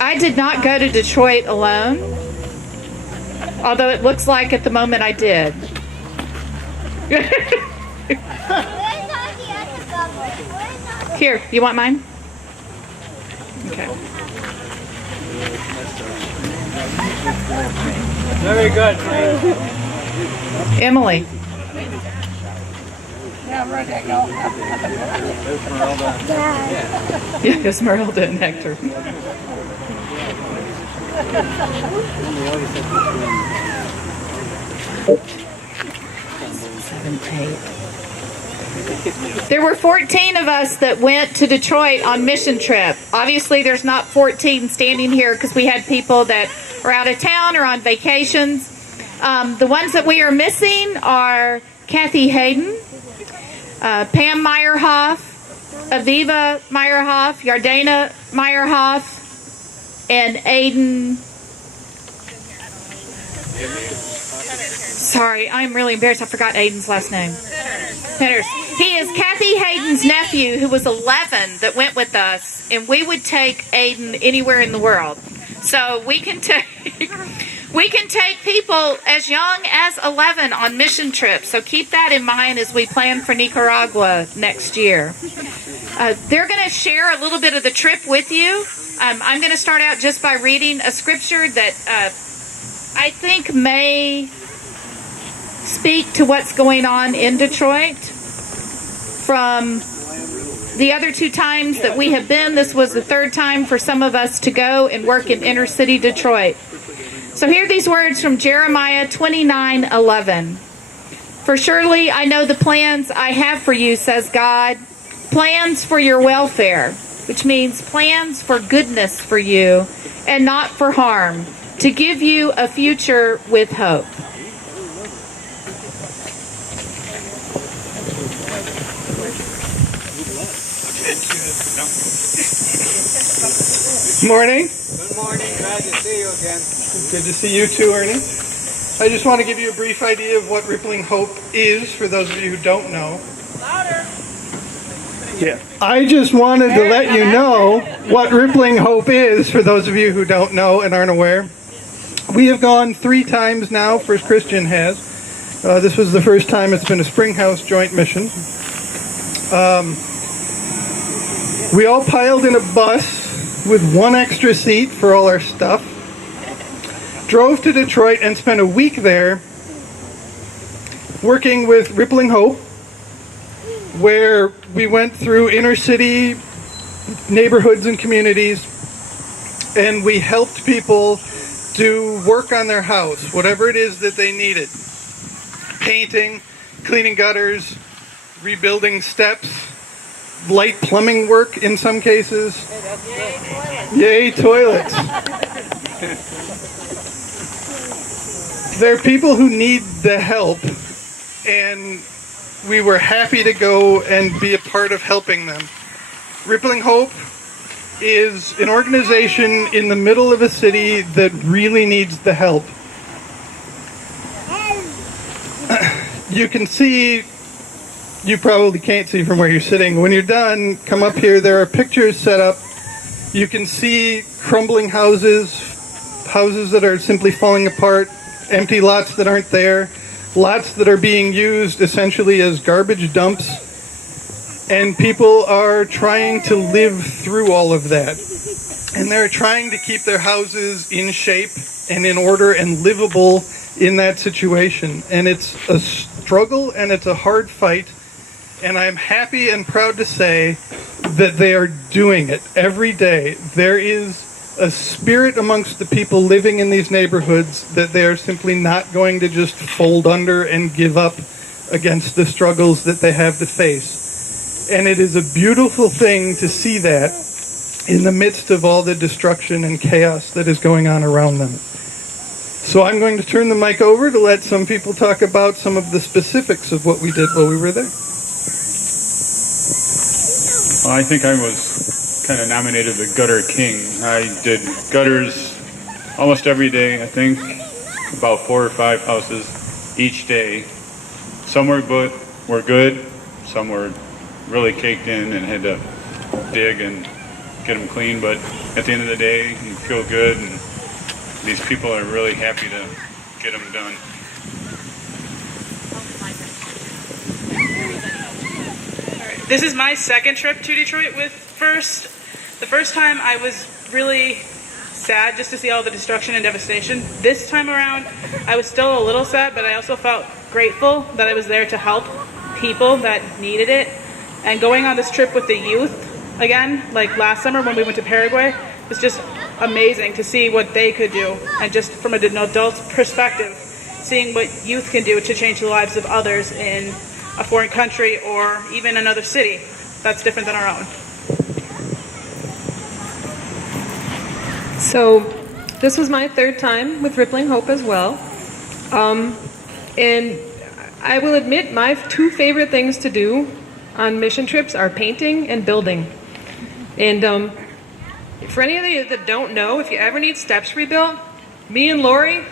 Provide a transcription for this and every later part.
I did not go to Detroit alone, although it looks like at the moment I did. Here, you want mine? Okay. Very good. Emily. Yeah, where'd that go? Yeah, Esmeralda and Hector. 7, 8. There were 14 of us that went to Detroit on mission trip. Obviously, there's not 14 standing here because we had people that are out of town or on vacations. The ones that we are missing are Kathy Hayden, Pam Meyerhoff, Aviva Meyerhoff, Yardena Meyerhoff, and Aiden. Sorry, I'm really embarrassed. I forgot Aiden's last name. Petters. He is Kathy Hayden's nephew, who was 11, that went with us, and we would take Aiden anywhere in the world. So we can take people as young as 11 on mission trips. So keep that in mind as we plan for Nicaragua next year. They're going to share a little bit of the trip with you. I'm going to start out just by reading a scripture that I think may speak to what's going on in Detroit. From the other 2 times that we have been, this was the 3rd time for some of us to go and work in inner city Detroit. So hear these words from Jeremiah 29:11. For surely I know the plans I have for you, says God, plans for your welfare, which means plans for goodness for you and not for harm, to give you a future with hope. Morning. Good morning. Glad to see you again. Good to see you too, Ernie. I just want to give you a brief idea of what Rippling Hope is for those of you who don't know. Louder. Yeah. I just wanted to let you know what Rippling Hope is for those of you who don't know and aren't aware. We have gone 3 times now, First Christian has. This was the first time it's been a SpringHouse joint mission. We all piled in a bus with 1 extra seat for all our stuff. Drove to Detroit and spent a week there working with Rippling Hope, where we went through inner city neighborhoods and communities, and we helped people do work on their house, whatever it is that they needed. Painting, cleaning gutters, rebuilding steps, light plumbing work in some cases. Yay, toilets. There are people who need the help, and we were happy to go and be a part of helping them. Rippling Hope is an organization in the middle of a city that really needs the help. You can see, you probably can't see from where you're sitting. When you're done, come up here. There are pictures set up. You can see crumbling houses that are simply falling apart, empty lots that aren't there, lots that are being used essentially as garbage dumps. And people are trying to live through all of that. And they're trying to keep their houses in shape and in order and livable in that situation. And it's a struggle and it's a hard fight. And I'm happy and proud to say that they are doing it every day. There is a spirit amongst the people living in these neighborhoods that they are simply not going to just fold under and give up against the struggles that they have to face. And it is a beautiful thing to see that in the midst of all the destruction and chaos that is going on around them. So I'm going to turn the mic over to let some people talk about some of the specifics of what we did while we were there. Well, I think I was kind of nominated the Gutter King. I did gutters almost every day, I think, about 4 or 5 houses each day. Some were good, some were really caked in and had to dig and get them clean, but at the end of the day, you feel good, and these people are really happy to get them done. This is my second trip to Detroit with First. The first time I was really sad just to see all the destruction and devastation. This time around, I was still a little sad, but I also felt grateful that I was there to help people that needed it. And going on this trip with the youth again, like last summer when we went to Paraguay, was just amazing to see what they could do. And just from an adult's perspective, seeing what youth can do to change the lives of others in a foreign country or even another city that's different than our own. So this was my third time with Rippling Hope as well. And I will admit my two favorite things to do on mission trips are painting and building. And for any of you that don't know, if you ever need steps rebuilt, me and Lori,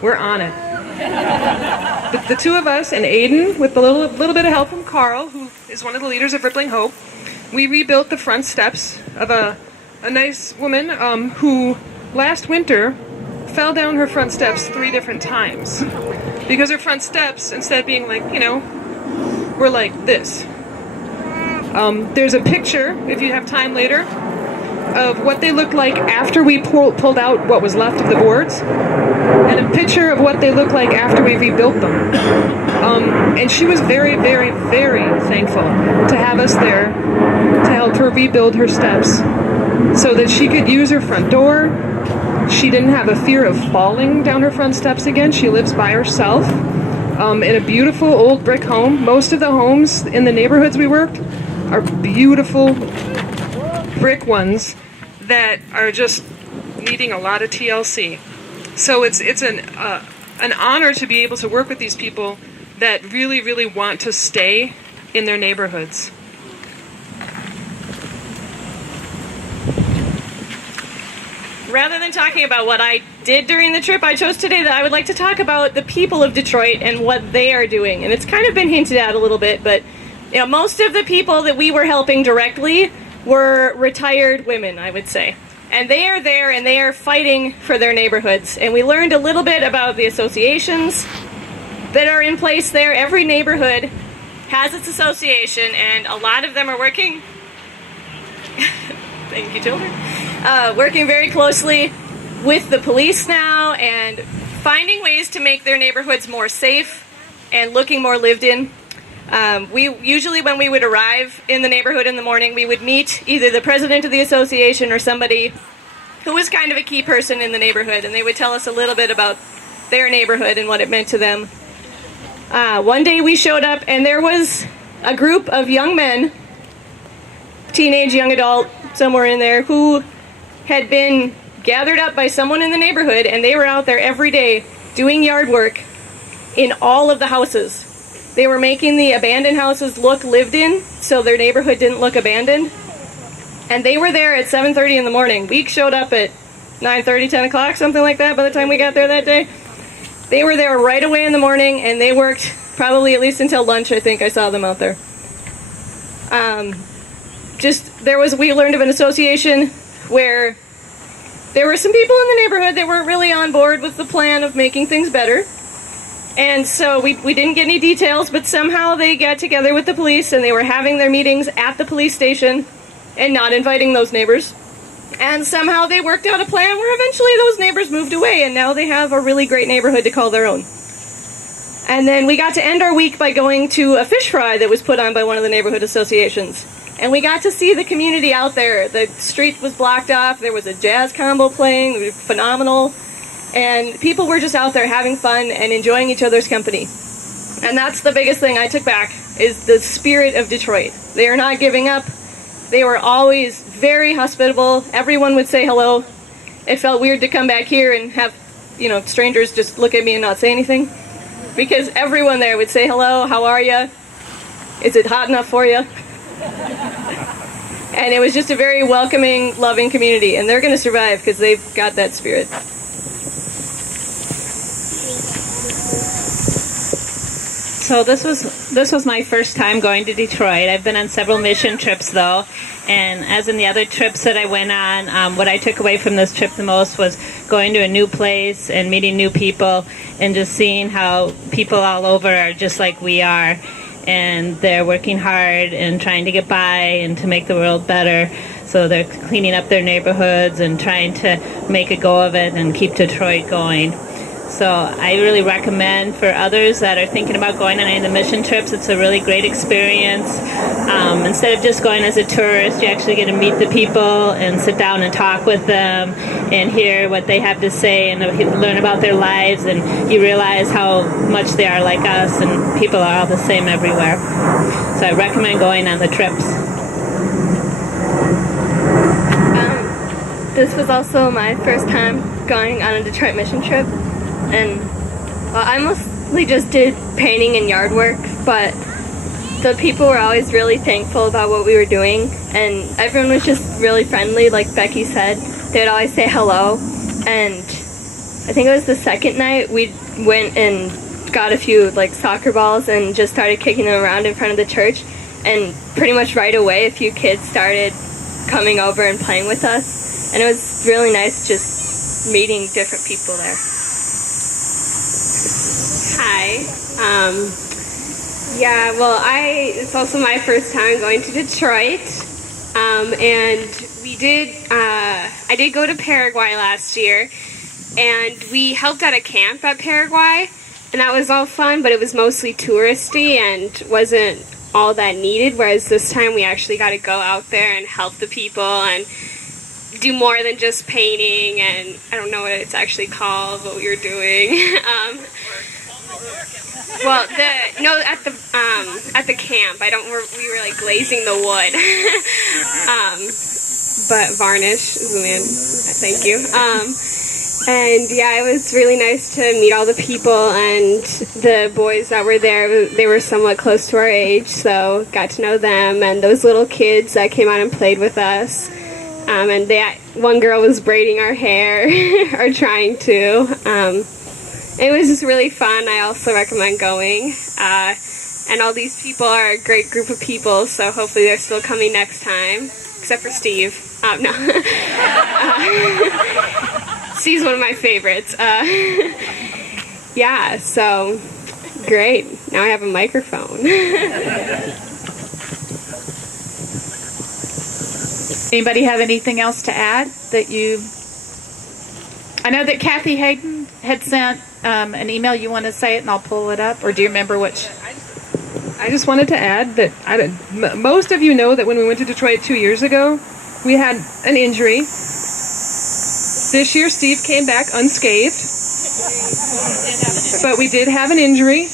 we're on it. The two of us and Aiden, with a little bit of help from Carl, who is one of the leaders of Rippling Hope, we rebuilt the front steps of a nice woman who last winter fell down her front steps 3 different times because her front steps, instead of being like, were like this. There's a picture, if you have time later, of what they looked like after we pulled out what was left of the boards, and a picture of what they looked like after we rebuilt them. And she was very, very, very thankful to have us there to help her rebuild her steps so that she could use her front door. She didn't have a fear of falling down her front steps again. She lives by herself in a beautiful old brick home. Most of the homes in the neighborhoods we worked are beautiful brick ones that are just needing a lot of TLC. So it's an honor to be able to work with these people that really, really want to stay in their neighborhoods. Rather than talking about what I did during the trip, I chose today that I would like to talk about the people of Detroit and what they are doing. And it's kind of been hinted at a little bit, but most of the people that we were helping directly were retired women, I would say. And they are there and they are fighting for their neighborhoods. And we learned a little bit about the associations that are in place there. Every neighborhood has its association, and a lot of them are working thank you, children. Working very closely with the police now and finding ways to make their neighborhoods more safe and looking more lived in. We usually, when we would arrive in the neighborhood in the morning, we would meet either the president of the association or somebody who was kind of a key person in the neighborhood, and they would tell us a little bit about their neighborhood and what it meant to them. One day we showed up and there was a group of young men, teenage, young adult, somewhere in there, who had been gathered up by someone in the neighborhood, and they were out there every day doing yard work in all of the houses. They were making the abandoned houses look lived in, so their neighborhood didn't look abandoned. And they were there at 7:30 in the morning. We showed up at 9:30, 10 o'clock, something like that by the time we got there that day. They were there right away in the morning, and they worked probably at least until lunch, I think I saw them out there. We learned of an association where there were some people in the neighborhood that weren't really on board with the plan of making things better. And so we didn't get any details, but somehow they got together with the police and they were having their meetings at the police station and not inviting those neighbors. And somehow they worked out a plan where eventually those neighbors moved away, and now they have a really great neighborhood to call their own. And then we got to end our week by going to a fish fry that was put on by one of the neighborhood associations. And we got to see the community out there. The street was blocked off. There was a jazz combo playing. It was phenomenal. And people were just out there having fun and enjoying each other's company. And that's the biggest thing I took back, is the spirit of Detroit. They are not giving up. They were always very hospitable. Everyone would say hello. It felt weird to come back here and have, strangers just look at me and not say anything. Because everyone there would say hello, how are you? Is it hot enough for you? And it was just a very welcoming, loving community. And they're going to survive because they've got that spirit. So this was my first time going to Detroit. I've been on several mission trips though, and as in the other trips that I went on, what I took away from this trip the most was going to a new place and meeting new people and just seeing how people all over are just like we are, and they're working hard and trying to get by and to make the world better. So they're cleaning up their neighborhoods and trying to make a go of it and keep Detroit going. So I really recommend for others that are thinking about going on any of the mission trips, it's a really great experience. Instead of just going as a tourist, you actually get to meet the people and sit down and talk with them and hear what they have to say and learn about their lives, and you realize how much they are like us, and people are all the same everywhere. So I recommend going on the trips. This was also my first time going on a Detroit mission trip. And I mostly just did painting and yard work, but the people were always really thankful about what we were doing, and everyone was just really friendly, like Becky said. They'd always say hello, and I think it was the second night we went and got a few like soccer balls and just started kicking them around in front of the church, and pretty much right away a few kids started coming over and playing with us, and it was really nice just meeting different people there. Hi. It's also my first time going to Detroit. And I did go to Paraguay last year, and we helped at a camp at Paraguay, and that was all fun, but it was mostly touristy and wasn't all that needed, whereas this time we actually got to go out there and help the people and do more than just painting, and I don't know what it's actually called, what we were doing. At the camp, we were like glazing the wood. But varnish is the man. Thank you. And yeah, it was really nice to meet all the people, and the boys that were there, they were somewhat close to our age, so got to know them, and those little kids that came out and played with us. And one girl was braiding our hair, or trying to. It was just really fun. I also recommend going. And all these people are a great group of people, so hopefully they're still coming next time, except for Steve. No. Steve's one of my favorites. Yeah, so great. Now I have a microphone. Anybody have anything else to add that you... I know that Kathy Hayden had sent an email. You want to say it and I'll pull it up? Or do you remember which... I just wanted to add that most of you know that when we went to Detroit 2 years ago, we had an injury. This year, Steve came back unscathed. But we did have an injury.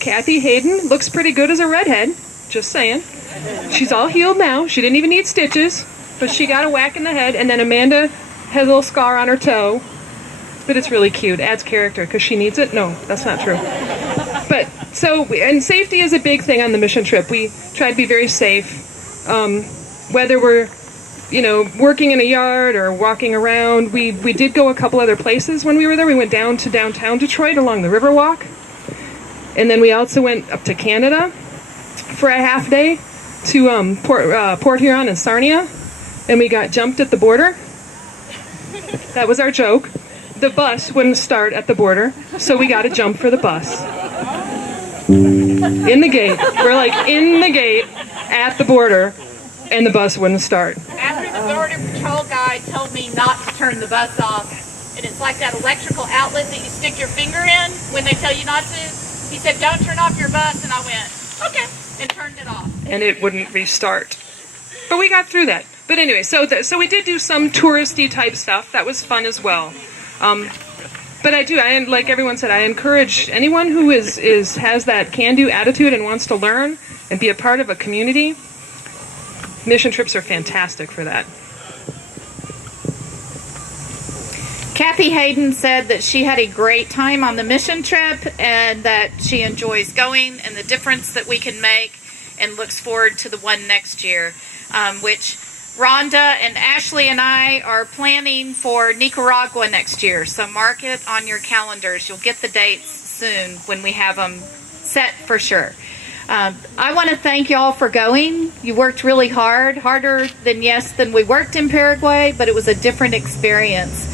Kathy Hayden looks pretty good as a redhead, just saying. She's all healed now. She didn't even need stitches, but she got a whack in the head, and then Amanda has a little scar on her toe. But it's really cute. Adds character because she needs it. No, that's not true. But and safety is a big thing on the mission trip. We try to be very safe. Whether we're, working in a yard or walking around. We did go a couple other places when we were there. We went down to downtown Detroit along the Riverwalk. And then we also went up to Canada for a half day to Port Huron and Sarnia. And we got jumped at the border. That was our joke. The bus wouldn't start at the border, so we got to jump for the bus. In the gate. We're like in the gate at the border, and the bus wouldn't start. After the Border Patrol guy told me not to turn the bus off, and it's like that electrical outlet that you stick your finger in when they tell you not to. He said, "Don't turn off your bus," and I went, "Okay," and turned it off. And it wouldn't restart. But we got through that. But anyway, so we did do some touristy type stuff. That was fun as well. But like everyone said, I encourage anyone who has that can-do attitude and wants to learn and be a part of a community. Mission trips are fantastic for that. Kathy Hayden said that she had a great time on the mission trip and that she enjoys going and the difference that we can make and looks forward to the one next year, which Rhonda and Ashley and I are planning for Nicaragua next year, so mark it on your calendars. You'll get the dates soon when we have them set for sure. I want to thank y'all for going. You worked really hard, harder than we worked in Paraguay, but it was a different experience.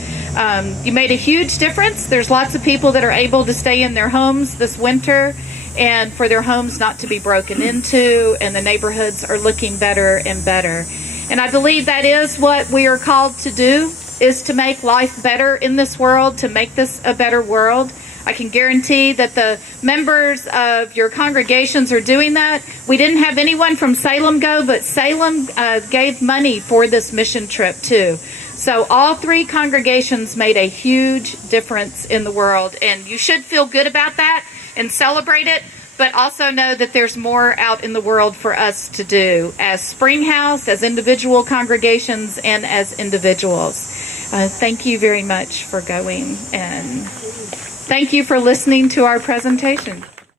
You made a huge difference. There's lots of people that are able to stay in their homes this winter and for their homes not to be broken into, and the neighborhoods are looking better and better. And I believe that is what we are called to do, is to make life better in this world, to make this a better world. I can guarantee that the members of your congregations are doing that. We didn't have anyone from Salem go, but Salem gave money for this mission trip too. So all 3 congregations made a huge difference in the world, and you should feel good about that and celebrate it, but also know that there's more out in the world for us to do as SpringHouse, as individual congregations, and as individuals. Thank you very much for going, and thank you for listening to our presentation.